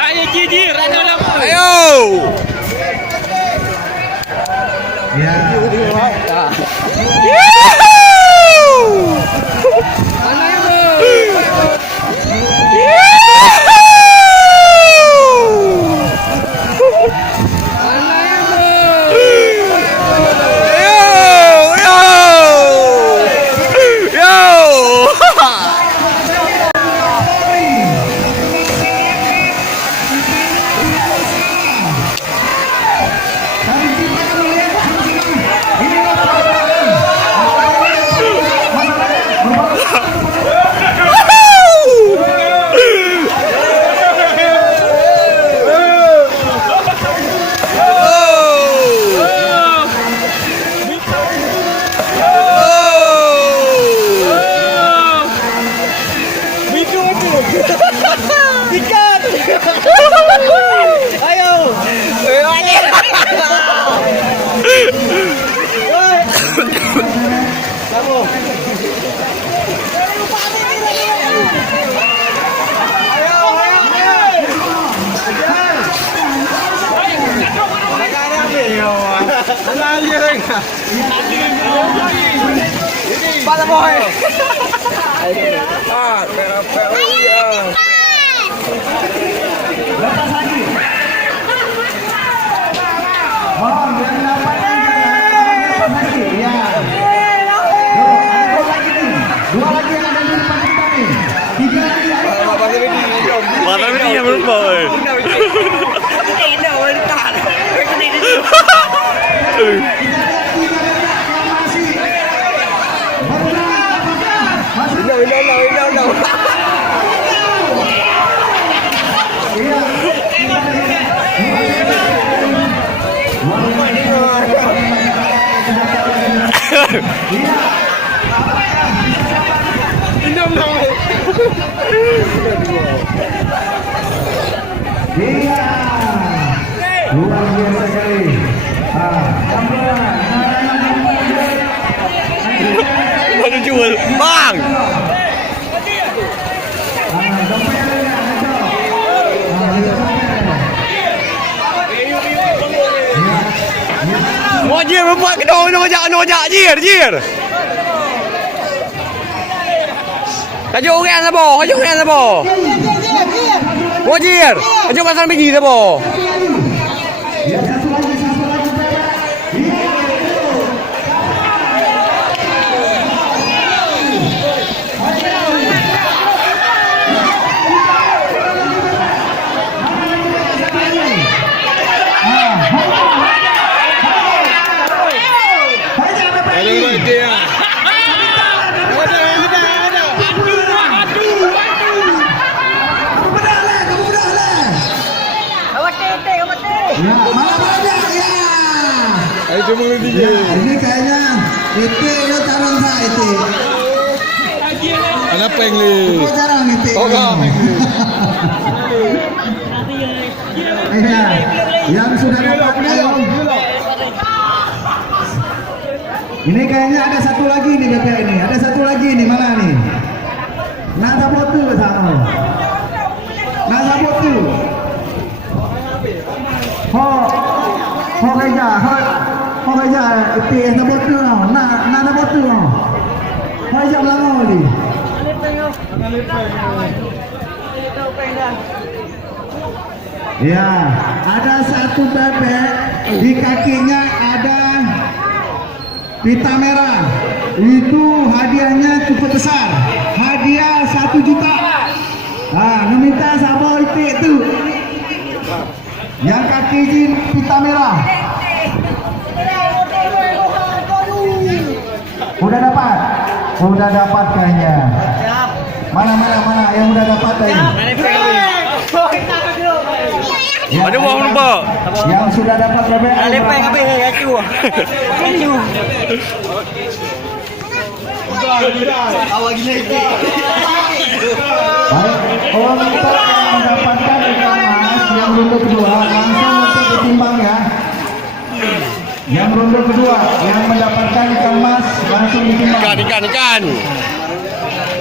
Ayo jijir, Ayo. Ya. Ikan. Ayo. Kamu. Para boy. Ah, ya. Lepas lagi. Mohon yang dapatkan lepas lagi. Ya. Dua lagi nih. Dua lagi yang ada di depan kita nih. Tiga lagi. Mana ini yang berubah? Iya. Luar biasa sekali. Maju jual, bang. Mau jir berbuat ke dong, nojak, jir. Kaju orang lah bo. Mau jir, kaju pasal biji lah bo. Ya, mana banyak ya. Ayo cuma dia. Ini kayaknya itu taruh saya itu. Kenapa yang ni? Jarang itu. Oh, enggak. Iya, yang sudah dapat belum? Ini kayaknya ada satu lagi nih BPA ini. Ada satu lagi nih, mana nih? Nada botu sama. Nada botu. Ho kerja itu nada botu no. Nada botu no. Ho kerja belakang ni. Ya, ada satu bebek di kakinya ada pita merah. Itu hadiahnya cukup besar. Hadiah 1 juta. Meminta sama itu. Yang kaki jin pita merah. Udah dapat? Udah dapat kayaknya. Mana yang udah dapat tadi? Ya, Ada uang lupa. Yang sudah dapat bebek. Lepeng apa ya aku? Awak gila itu. Baik, untuk yang mendapatkan ikan mas yang ronde kedua langsung untuk ditimbang ya. Yang ronde kedua yang mendapatkan ikan mas langsung ditimbang. Ikan.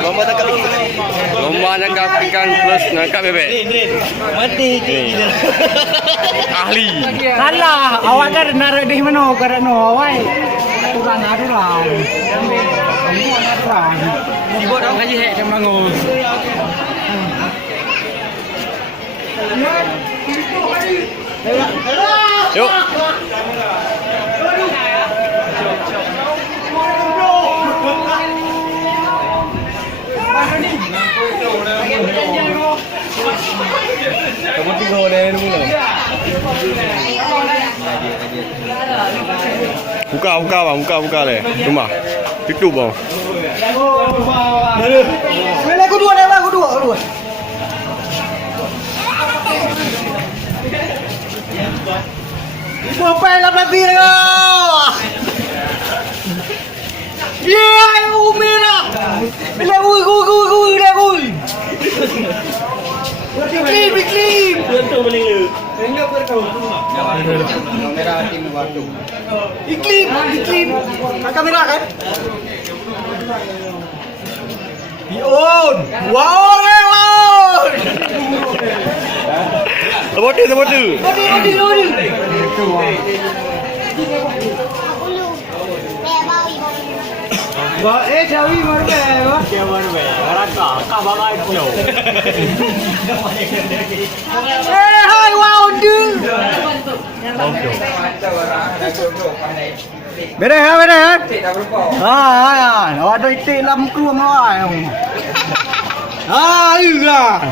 Mama Kau tangkap ikan. Lomba nangkap ikan plus nangkap bebek. Mati. Ahli. Salah, awak kan naruh di mana kerana awak kurang aturan. Semua aturan. Ibu dah ngaji hek macam bangun. Yuk. Kamu tiga dah dulu. Buka le. Rumah. Tutup bang. Mana aku dua. Apa yang lebih dah? Ya, umira. Ui. Iklim. Kamera tim waktu. Iklim. Kamera kan? On. Wow. Sebut tu. Bodi. Jawi marbe. Hai, wow, dude. Beres. Ada itik dalam keluar lah. Iya.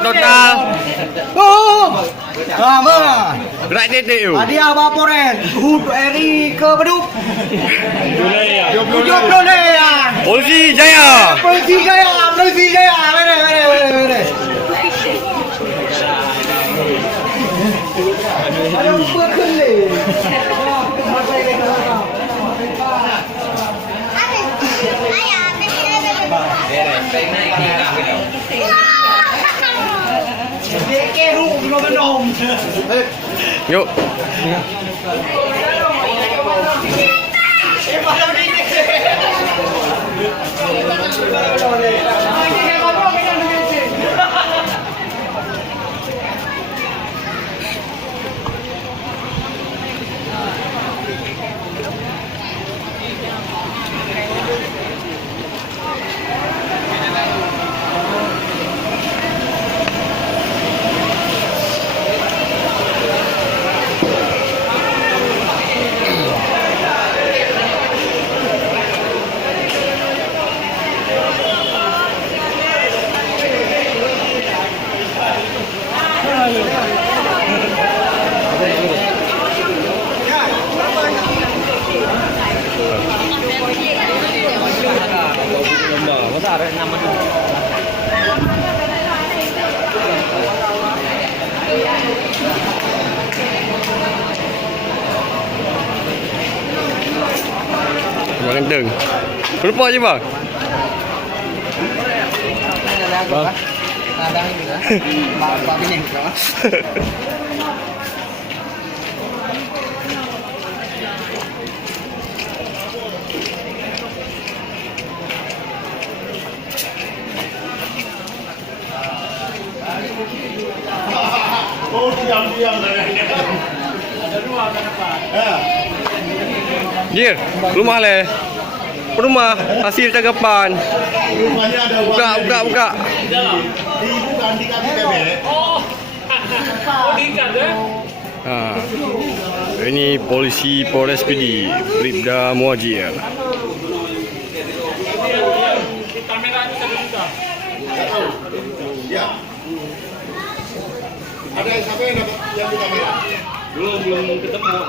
Total. Mana? Gerak titik tu. Hadiah Vaporen. Hud Eri ke Beduk. 70 ya. Polisi Jaya. Polisi Jaya. Beres. Ada lupa kelih. Yuk. Makan deng. Berapa je bang? Bang. Ada ini kan? Bapak ini kan? Oh, diam ada dua kan apa? Jir, rumah le. Rumah hasil tanggapan. Rumahnya ada uang. Buka. Ibu ganti kami bebek. Ini polisi Polres PD Bribda Muajir. Ya. Ada yang siapa yang dapat yang di kamera? Belum ketemu.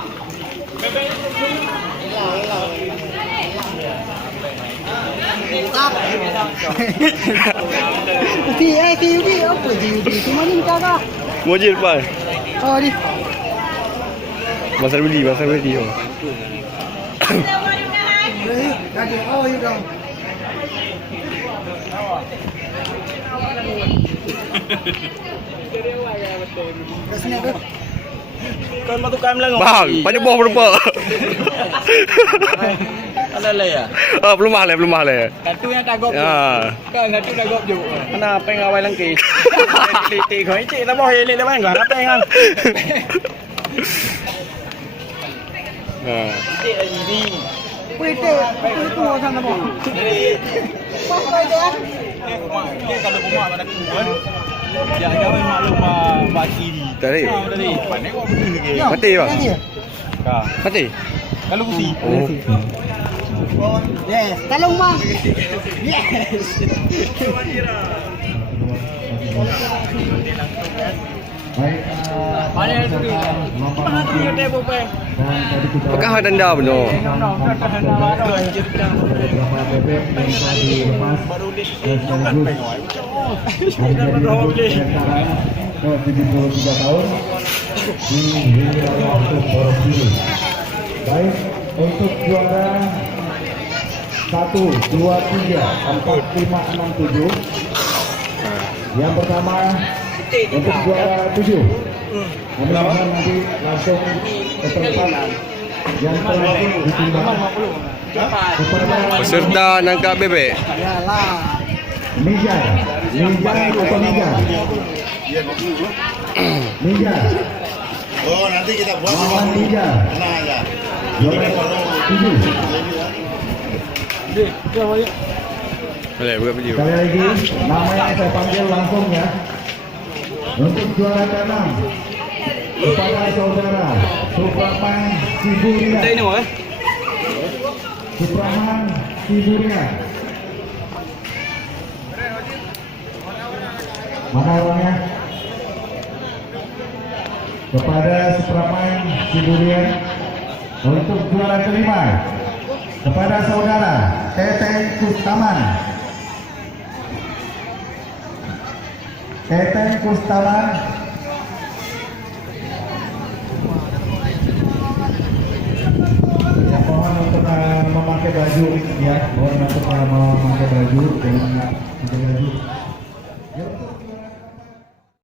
TV apa TV? Cuma ni cara. Muajir Pak. Oh di. Masar beli. Oh. Oh, you dong. Bang, banyak buah berapa? Ada lah ya. Oh, belum mahal ya. Satu yang tak gop. Ya. Kan satu tak gop juga. Kenapa ngawai lengki? Titik kau ini tak boleh ni lepas enggak apa yang. Nah. Titik ini. Pwede, itu sana po. Pas pwede ah. Kalau rumah pada kuan. Jangan maklum baki ni. Tadi. Tadi. Pandai kau pergi lagi. Mati bang. Kah. Mati. Kalau kusi. Oh. Yes, talong mang. Yes. Baik, Mana tu ni? Mana tu dia tebo pe? Apakah denda benar? beberapa bebek yang telah dilepas dan sekaligus hari jadi ke 73 tahun di wilayah Borok Biru. Baik, untuk juara 1, 2, 3, 4, 5, 6, 7. Yang pertama untuk juara 7. Mudah-mudahan nanti langsung ke tempat yang telah ditimbang kepada Peserta nangkap bebek. Yalah. Mijar atau Mijar? Mijar. Oh, nanti kita buat Lawan Mijar. tenang aja. Juara 7. Boleh buka video. Sekali lagi, namanya saya panggil langsung ya. Untuk juara ke-6 kepada saudara Supraman Siburia. Supraman Siburia. Mana orangnya? Kepada Supraman Siburia. Untuk juara ke-5 kepada saudara Teteng Kustaman. Teteng Kustaman. Ya, mohon untuk memakai baju ya, mohon untuk memakai baju dengan memakai baju. Ya, untuk